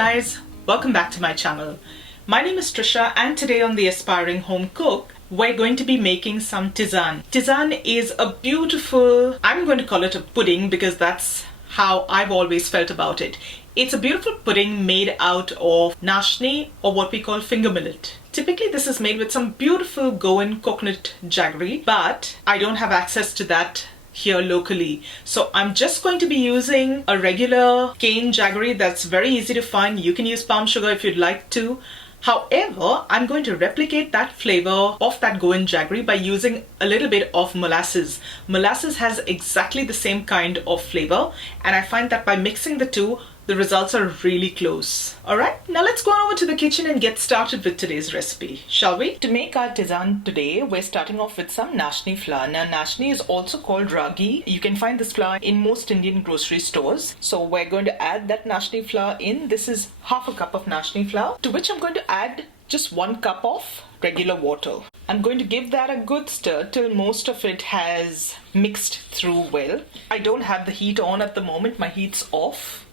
guys, welcome back to my channel. My name is Trisha and today on the Aspiring Home Cook, we're going to be making some Tizaan. Tizaan is a beautiful, I'm going to call it a pudding because that's how I've always felt about it. It's a beautiful pudding made out of Nachni, or what we call finger millet. Typically this is made with some beautiful Goan coconut jaggery, but I don't have access to that here locally. So I'm just going to be using a regular cane jaggery that's very easy to find. You can use palm sugar if you'd like to. However, I'm going to replicate that flavor of that Goan jaggery by using a little bit of molasses. Molasses has exactly the same kind of flavor, and I find that by mixing the two, the results are really close. Alright, now let's go over to the kitchen and get started with today's recipe, shall we? To make our Tizaan today, we're starting off with some Nachni flour. Now Nachni is also called Ragi. You can find this flour in most Indian grocery stores. So we're going to add that Nachni flour in. This is half a cup of Nachni flour, to which I'm going to add just 1 cup of regular water. I'm going to give that a good stir till most of it has mixed through well. I don't have the heat on at the moment, my heat's off.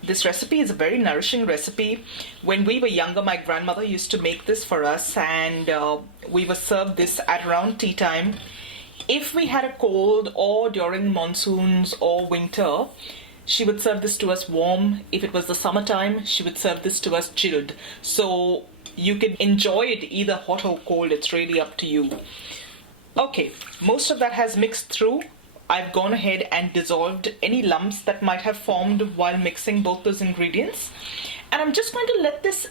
This recipe is a very nourishing recipe. When we were younger, my grandmother used to make this for us, and we were served this at around tea time. If we had a cold or during monsoons or winter, she would serve this to us warm. If it was the summertime, she would serve this to us chilled. So you can enjoy it either hot or cold, it's really up to you. Okay, most of that has mixed through. I've gone ahead and dissolved any lumps that might have formed while mixing both those ingredients. And I'm just going to let this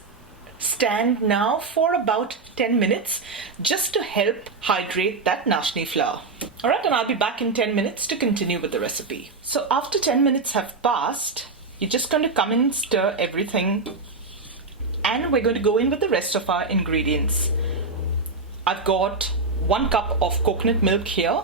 stand now for about 10 minutes just to help hydrate that Nachni flour. Alright, and I'll be back in 10 minutes to continue with the recipe. So after 10 minutes have passed, you're just going to come in, stir everything, and we're going to go in with the rest of our ingredients. I've got 1 cup of coconut milk here.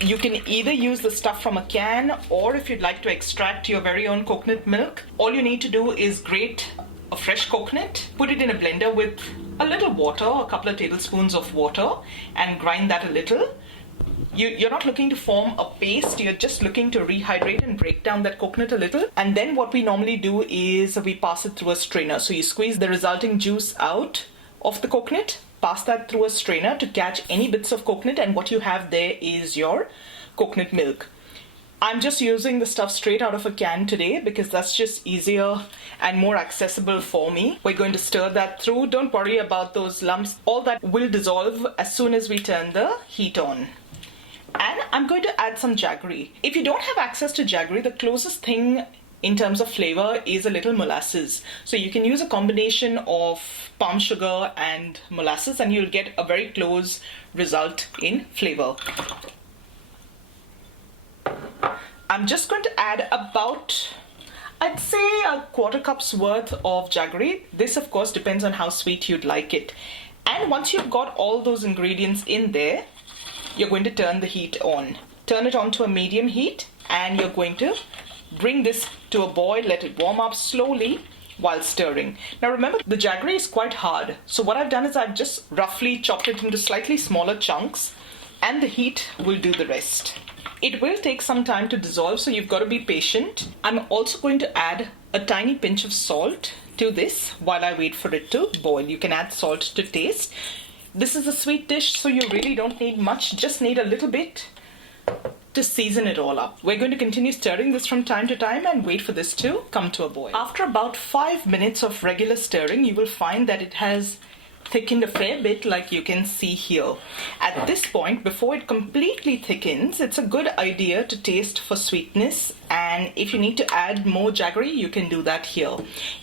You can either use the stuff from a can, or if you'd like to extract your very own coconut milk, all you need to do is grate a fresh coconut, put it in a blender with a little water, a couple of tablespoons of water, and grind that a little. You're not looking to form a paste, you're just looking to rehydrate and break down that coconut a little. And then what we normally do is we pass it through a strainer. So you squeeze the resulting juice out of the coconut, pass that through a strainer to catch any bits of coconut, and what you have there is your coconut milk. I'm just using the stuff straight out of a can today because that's just easier and more accessible for me. We're going to stir that through. Don't worry about those lumps. All that will dissolve as soon as we turn the heat on. And I'm going to add some jaggery. If you don't have access to jaggery, the closest thing in terms of flavor is a little molasses. So you can use a combination of palm sugar and molasses and you'll get a very close result in flavor. I'm just going to add about, I'd say, a 1/4 cup's worth of jaggery. This of course depends on how sweet you'd like it. And once you've got all those ingredients in there, you're going to turn the heat on. Turn it on to a medium heat, and you're going to bring this to a boil, let it warm up slowly while stirring. Now remember, the jaggery is quite hard. So what I've done is I've just roughly chopped it into slightly smaller chunks, and the heat will do the rest. It will take some time to dissolve, so you've got to be patient. I'm also going to add a tiny pinch of salt to this while I wait for it to boil. You can add salt to taste. This is a sweet dish, so you really don't need much, just need a little bit to season it all up. We're going to continue stirring this from time to time and wait for this to come to a boil. After about 5 minutes of regular stirring, you will find that it has thickened a fair bit, like you can see here. At this point, before it completely thickens, it's a good idea to taste for sweetness, and if you need to add more jaggery, you can do that here.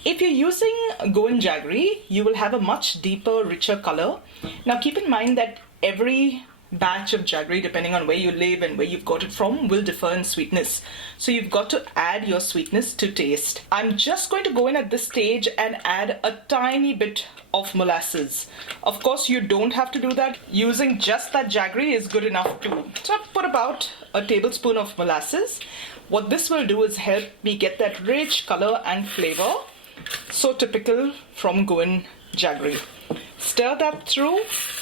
If you're using Goan jaggery, you will have a much deeper, richer color. Now keep in mind that every batch of jaggery, depending on where you live and where you've got it from, will differ in sweetness. So you've got to add your sweetness to taste. I'm just going to go in at this stage and add a tiny bit of molasses. Of course, you don't have to do that. Using just that jaggery is good enough too. So I've put about a tablespoon of molasses. What this will do is help me get that rich color and flavor, so typical from Goan jaggery. Stir that through,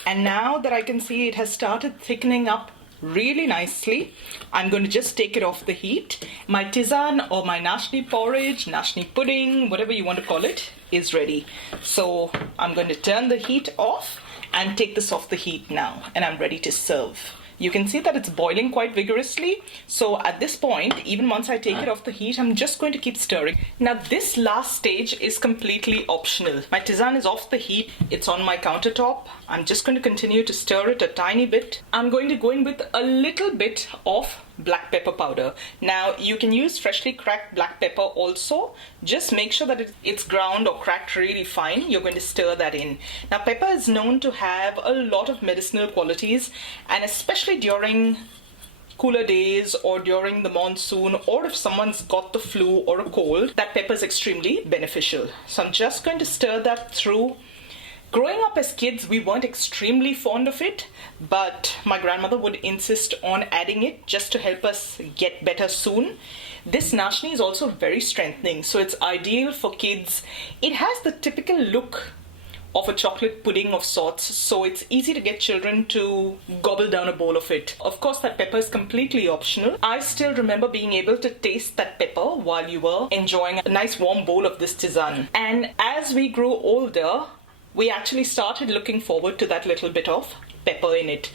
and now that I can see it has started thickening up really nicely. I'm going to just take it off the heat. My Tizaan or my Nachni porridge, Nachni pudding, whatever you want to call it, is ready. So I'm going to turn the heat off and take this off the heat now, and I'm ready to serve. You can see that it's boiling quite vigorously. So at this point, even once I take it off the heat, I'm just going to keep stirring. Now this last stage is completely optional. My Tizaan is off the heat. It's on my countertop. I'm just going to continue to stir it a tiny bit. I'm going to go in with a little bit of black pepper powder. Now you can use freshly cracked black pepper also. Just make sure that it's ground or cracked really fine. You're going to stir that in. Now pepper is known to have a lot of medicinal qualities, and especially during cooler days or during the monsoon, or if someone's got the flu or a cold, that pepper is extremely beneficial. So I'm just going to stir that through. Growing up as kids, we weren't extremely fond of it, but my grandmother would insist on adding it just to help us get better soon. This Nachni is also very strengthening, so it's ideal for kids. It has the typical look of a chocolate pudding of sorts, so it's easy to get children to gobble down a bowl of it. Of course, that pepper is completely optional. I still remember being able to taste that pepper while you were enjoying a nice warm bowl of this Tizaan. And as we grew older, we actually started looking forward to that little bit of pepper in it.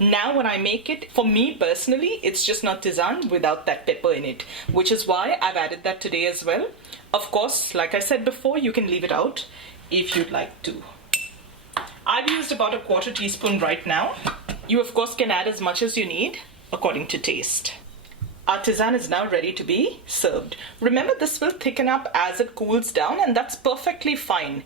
Now when I make it, for me personally, it's just not Tizaan without that pepper in it, which is why I've added that today as well. Of course, like I said before, you can leave it out if you'd like to. I've used about a 1/4 teaspoon right now. You of course can add as much as you need according to taste. Our Tizaan is now ready to be served. Remember, this will thicken up as it cools down, and that's perfectly fine.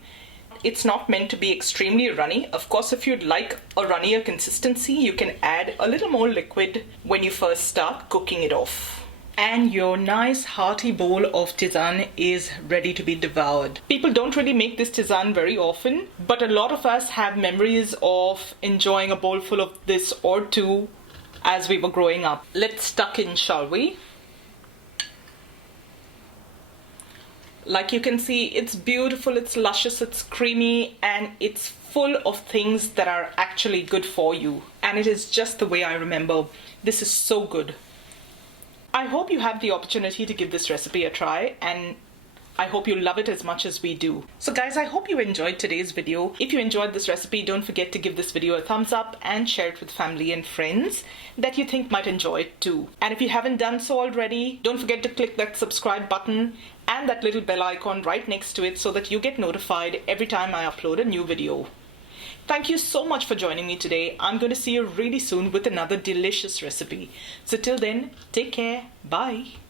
It's not meant to be extremely runny. Of course, if you'd like a runnier consistency, you can add a little more liquid when you first start cooking it off. And your nice hearty bowl of Tizaan is ready to be devoured. People don't really make this Tizaan very often, but a lot of us have memories of enjoying a bowl full of this or two as we were growing up. Let's tuck in, shall we? Like you can see, it's beautiful, it's luscious, it's creamy, and it's full of things that are actually good for you. And it is just the way I remember. This is so good. I hope you have the opportunity to give this recipe a try, and I hope you love it as much as we do. So guys, I hope you enjoyed today's video. If you enjoyed this recipe, don't forget to give this video a thumbs up and share it with family and friends that you think might enjoy it too. And if you haven't done so already, don't forget to click that subscribe button and that little bell icon right next to it so that you get notified every time I upload a new video. Thank you so much for joining me today. I'm going to see you really soon with another delicious recipe. So till then, take care. Bye.